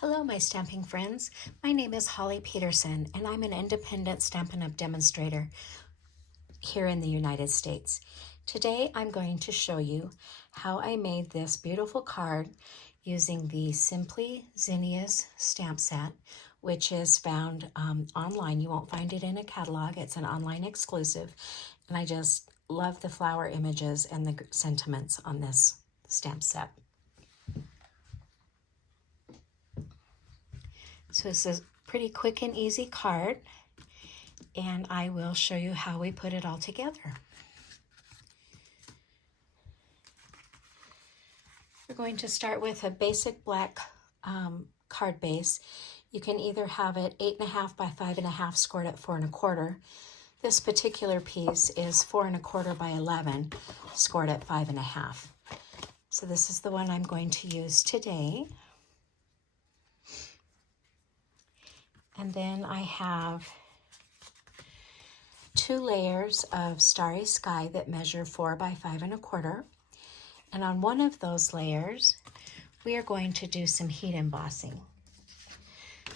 Hello, my stamping friends. My name is Holly Peterson, and I'm an independent Stampin' Up! Demonstrator here in the United States. Today, I'm going to show you how I made this beautiful card using the Simply Zinnia's stamp set, which is found online. You won't find it in a catalog. It's an online exclusive, and I just love the flower images and the sentiments on this stamp set. So this is a pretty quick and easy card, and I will show you how we put it all together. We're going to start with a basic black card base. You can either have it 8.5 by 5.5 scored at 4 1/4. This particular piece is 4 1/4 by 11 scored at 5.5. So this is the one I'm going to use today. And then I have 2 layers of Starry Sky that measure 4 by 5 1/4. And on one of those layers, we are going to do some heat embossing.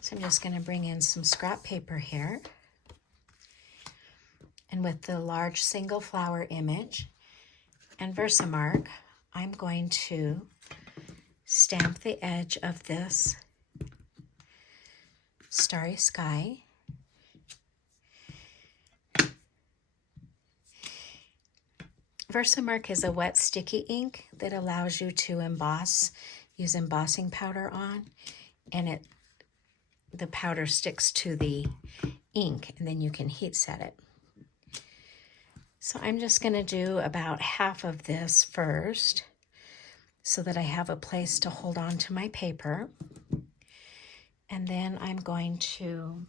So I'm just going to bring in some scrap paper here. And with the large single flower image and Versamark, I'm going to stamp the edge of this Starry Sky. Versamark is a wet sticky ink that allows you to emboss, use embossing powder on, and the powder sticks to the ink, and then you can heat set it. So I'm just going to do about half of this first so that I have a place to hold on to my paper. And then I'm going to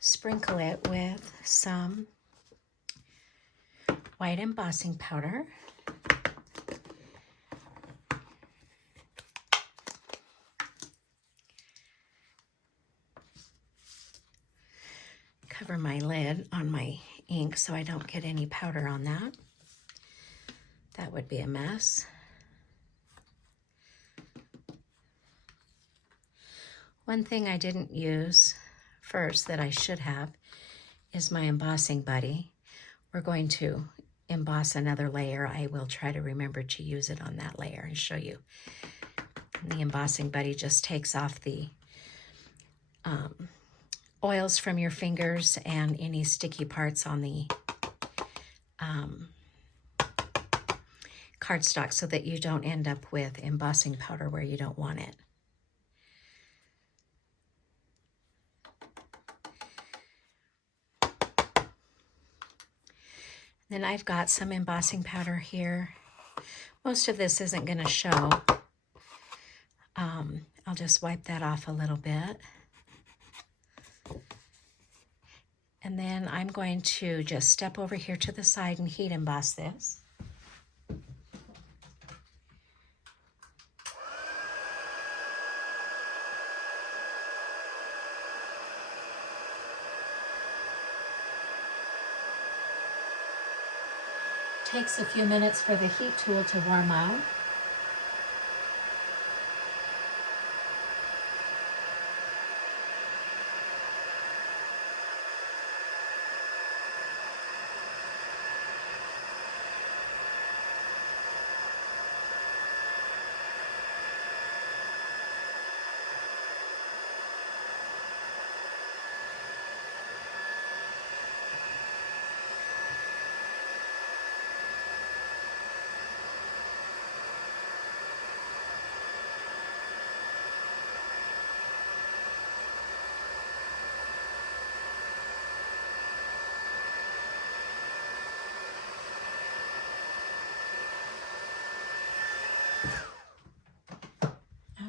sprinkle it with some white embossing powder. Cover my lid on my ink so I don't get any powder on that. That would be a mess. One thing I didn't use first that I should have is my embossing buddy. We're going to emboss another layer. I will try to remember to use it on that layer and show you. And the embossing buddy just takes off the oils from your fingers and any sticky parts on the cardstock so that you don't end up with embossing powder where you don't want it. Then I've got some embossing powder here. Most of this isn't going to show. I'll just wipe that off a little bit. And then I'm going to just step over here to the side and heat emboss this. Takes a few minutes for the heat tool to warm up.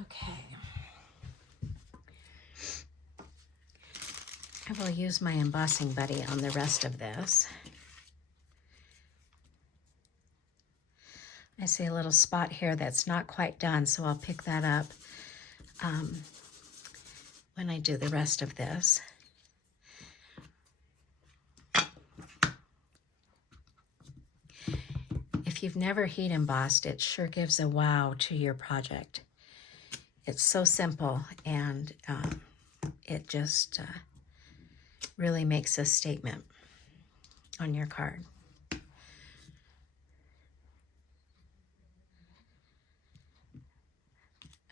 Okay. I will use my embossing buddy on the rest of this. I see a little spot here that's not quite done, so I'll pick that up when I do the rest of this. if you've never heat embossed, it sure gives a wow to your project. It's so simple, and it just really makes a statement on your card.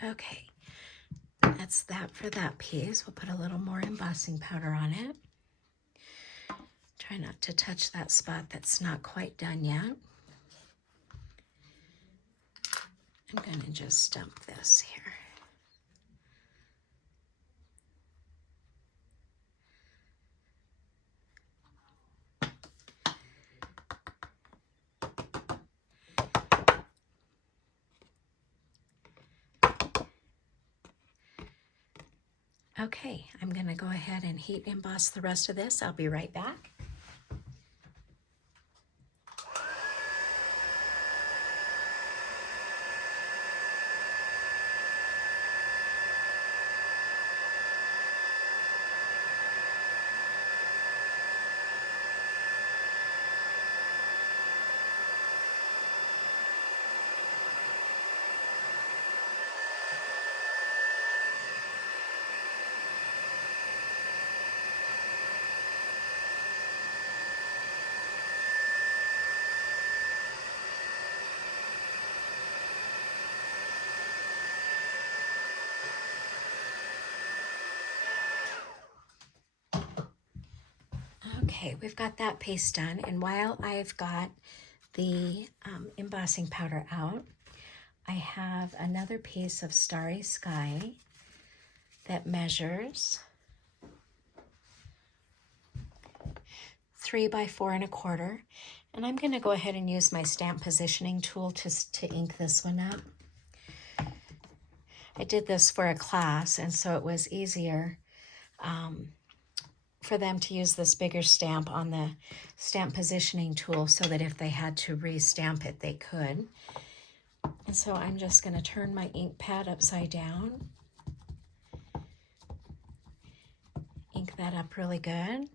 Okay, that's that for that piece. We'll put a little more embossing powder on it. Try not to touch that spot that's not quite done yet. I'm going to just stump this here. Okay, I'm going to go ahead and heat emboss the rest of this. I'll be right back. Okay, we've got that piece done, and while I've got the embossing powder out, I have another piece of Starry Sky that measures 3 by 4 1/4, and I'm going to go ahead and use my stamp positioning tool to ink this one up. I did this for a class, and so it was easier for them to use this bigger stamp on the stamp positioning tool so that if they had to re-stamp it, they could. And so I'm just going to turn my ink pad upside down, ink that up really good.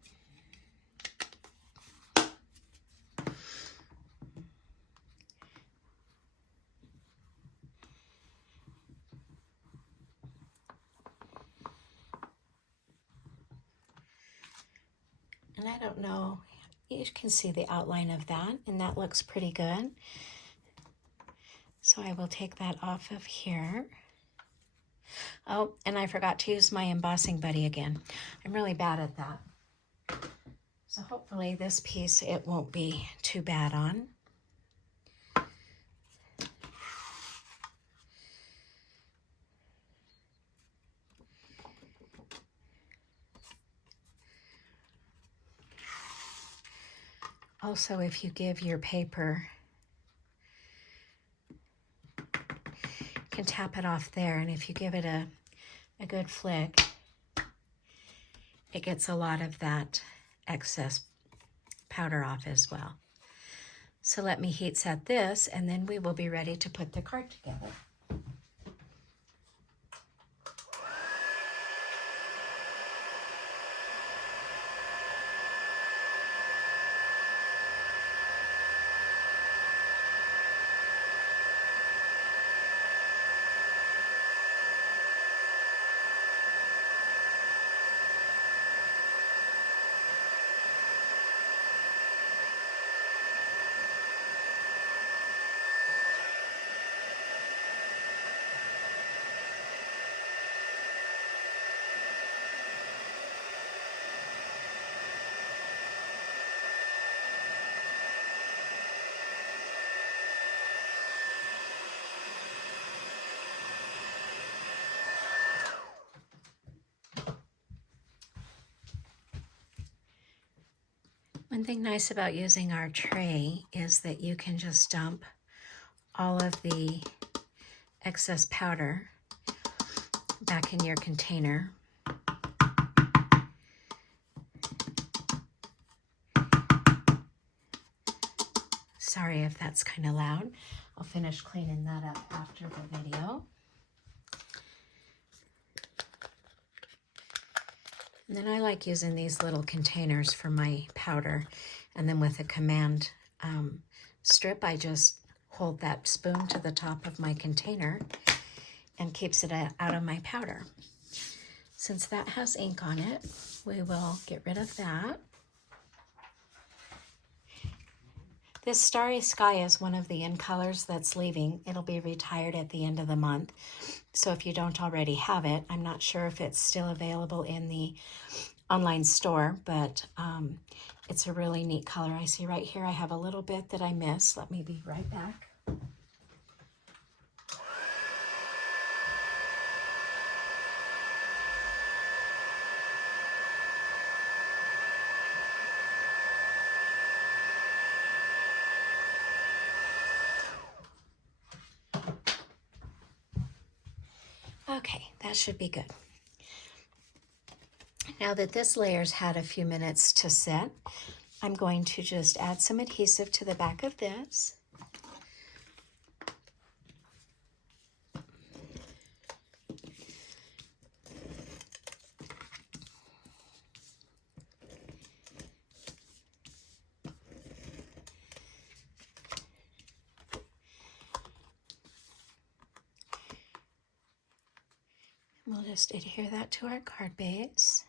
And I don't know, you can see the outline of that, and that looks pretty good. So I will take that off of here. Oh, and I forgot to use my embossing buddy again. I'm really bad at that. So hopefully this piece, it won't be too bad on. Also, if you give your paper, you can tap it off there, and if you give it a good flick, it gets a lot of that excess powder off as well. So let me heat set this, and then we will be ready to put the card together. One thing nice about using our tray is that you can just dump all of the excess powder back in your container. Sorry if that's kind of loud. I'll finish cleaning that up after the video. And then I like using these little containers for my powder. And then with a command strip, I just hold that spoon to the top of my container and keeps it out of my powder. Since that has ink on it, we will get rid of that. This Starry Sky is one of the in colors that's leaving. It'll be retired at the end of the month. So if you don't already have it, I'm not sure if it's still available in the online store, but it's a really neat color. I see right here I have a little bit that I missed. Let me be right back. Okay, that should be good. Now that this layer's had a few minutes to set, I'm going to just add some adhesive to the back of this. We'll just adhere that to our card base.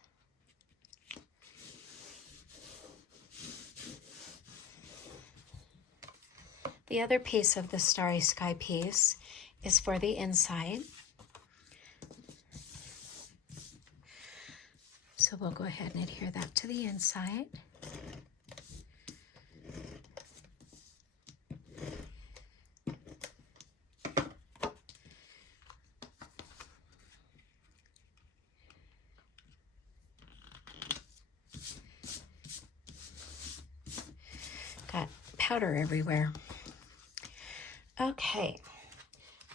The other piece of the Starry Sky piece is for the inside. So we'll go ahead and adhere that to the inside. Got powder everywhere. Okay,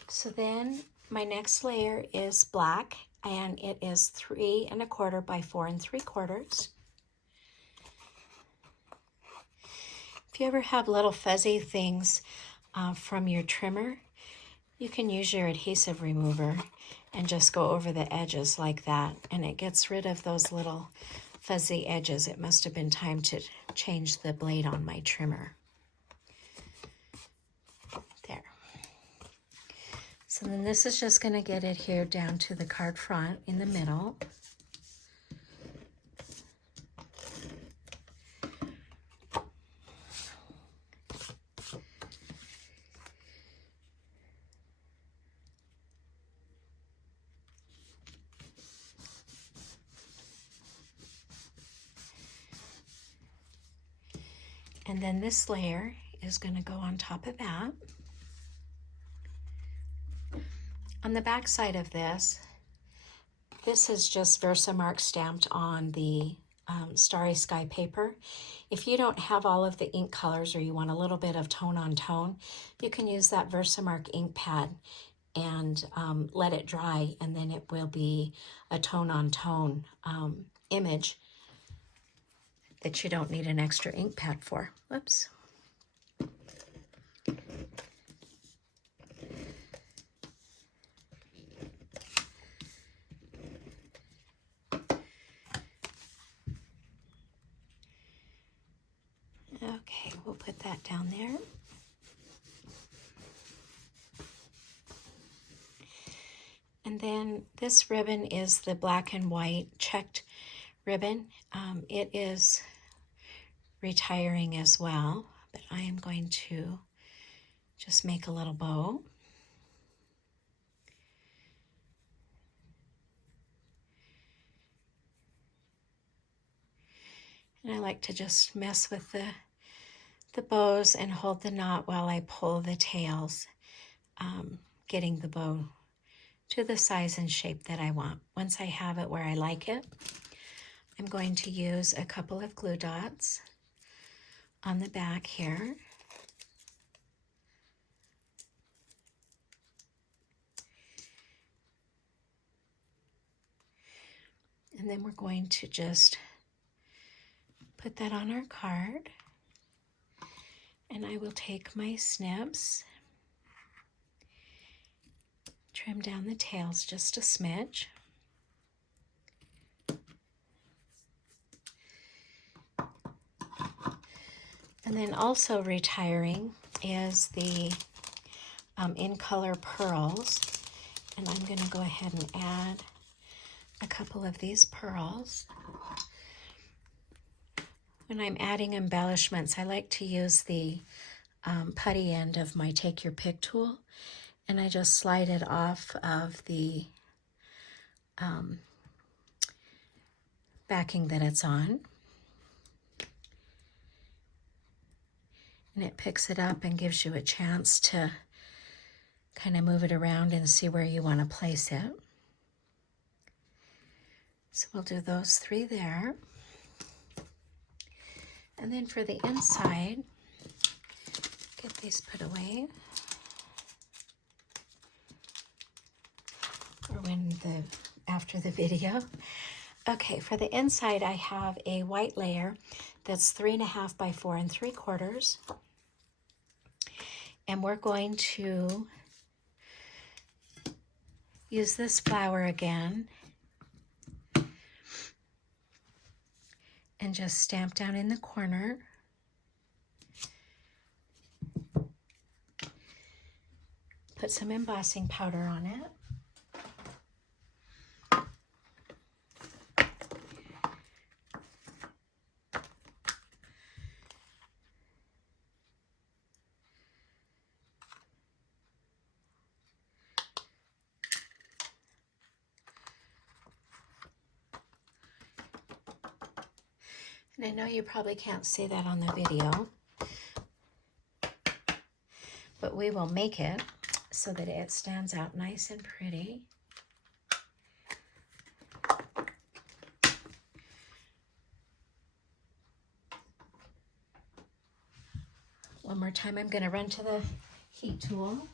so then my next layer is black, and it is 3 1/4 by 4 3/4. If you ever have little fuzzy things from your trimmer, you can use your adhesive remover and just go over the edges like that, and it gets rid of those little fuzzy edges. It must have been time to change the blade on my trimmer. There. So then this is just going to get adhered down to the card front in the middle. And then this layer is going to go on top of that. On the back side of this is just Versamark stamped on the Starry Sky paper. If you don't have all of the ink colors, or you want a little bit of tone on tone, you can use that Versamark ink pad and let it dry, and then it will be a tone on tone image that you don't need an extra ink pad for. Whoops. Okay, we'll put that down there. And then this ribbon is the black and white checked ribbon. It is retiring as well, but I am going to just make a little bow. And I like to just mess with the bows and hold the knot while I pull the tails, getting the bow to the size and shape that I want. Once I have it where I like it, I'm going to use a couple of glue dots on the back here. And then we're going to just put that on our card. And I will take my snips, trim down the tails just a smidge. And then also retiring is the in color pearls. And I'm going to go ahead and add a couple of these pearls. When I'm adding embellishments, I like to use the putty end of my Take Your Pick tool, and I just slide it off of the backing that it's on. And it picks it up and gives you a chance to kind of move it around and see where you want to place it. So we'll do those 3 there. And then for the inside, get these put away. Or after the video. Okay, for the inside I have a white layer that's 3.5 by 4 3/4. And we're going to use this flower again and just stamp down in the corner. Put some embossing powder on it. And I know you probably can't see that on the video, but we will make it so that it stands out nice and pretty. One more time, I'm going to run to the heat tool.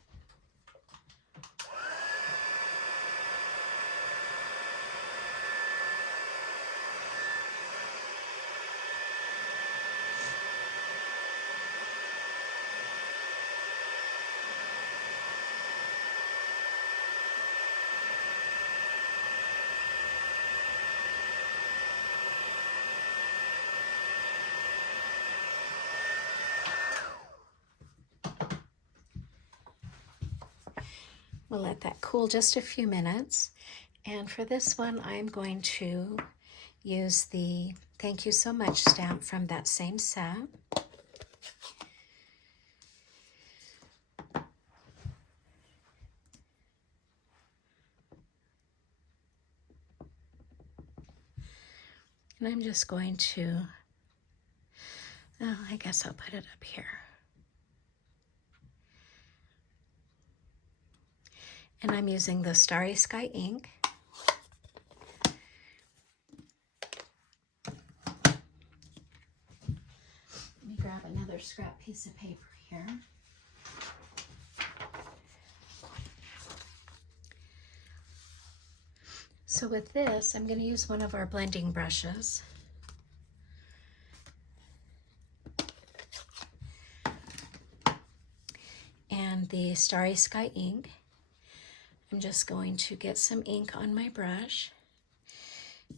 We'll let that cool just a few minutes. And for this one, I'm going to use the Thank You So Much stamp from that same set. And I'm just going to, I guess I'll put it up here. And I'm using the Starry Sky ink. Let me grab another scrap piece of paper here. So with this, I'm going to use one of our blending brushes. And the Starry Sky ink. I'm just going to get some ink on my brush,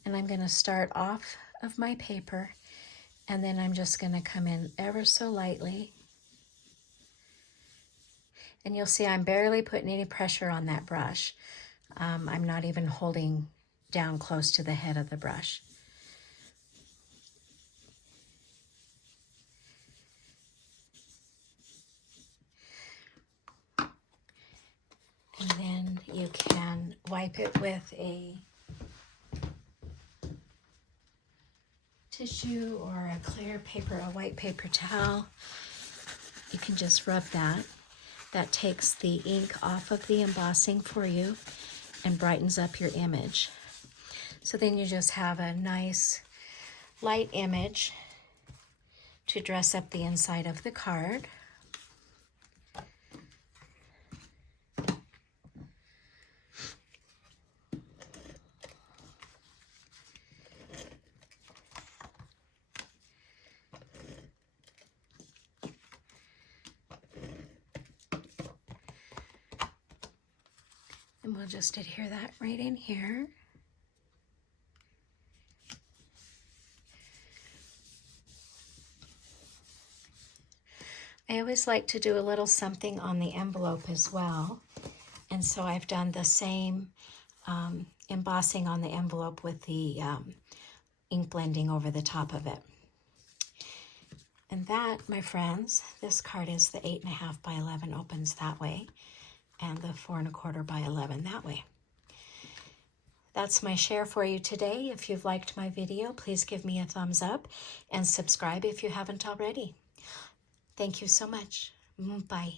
and I'm going to start off of my paper, and then I'm just going to come in ever so lightly. And you'll see I'm barely putting any pressure on that brush. I'm not even holding down close to the head of the brush. And then you can wipe it with a tissue or a clear paper, a white paper towel. You can just rub that. That takes the ink off of the embossing for you and brightens up your image. So then you just have a nice light image to dress up the inside of the card. And we'll just adhere that right in here. I always like to do a little something on the envelope as well. And so I've done the same embossing on the envelope with the ink blending over the top of it. And that, my friends, this card is the 8.5 by 11 opens that way, and the 4.25 by 11 that way. That's my share for you today. If you've liked my video, please give me a thumbs up and subscribe if you haven't already. Thank you so much. Bye.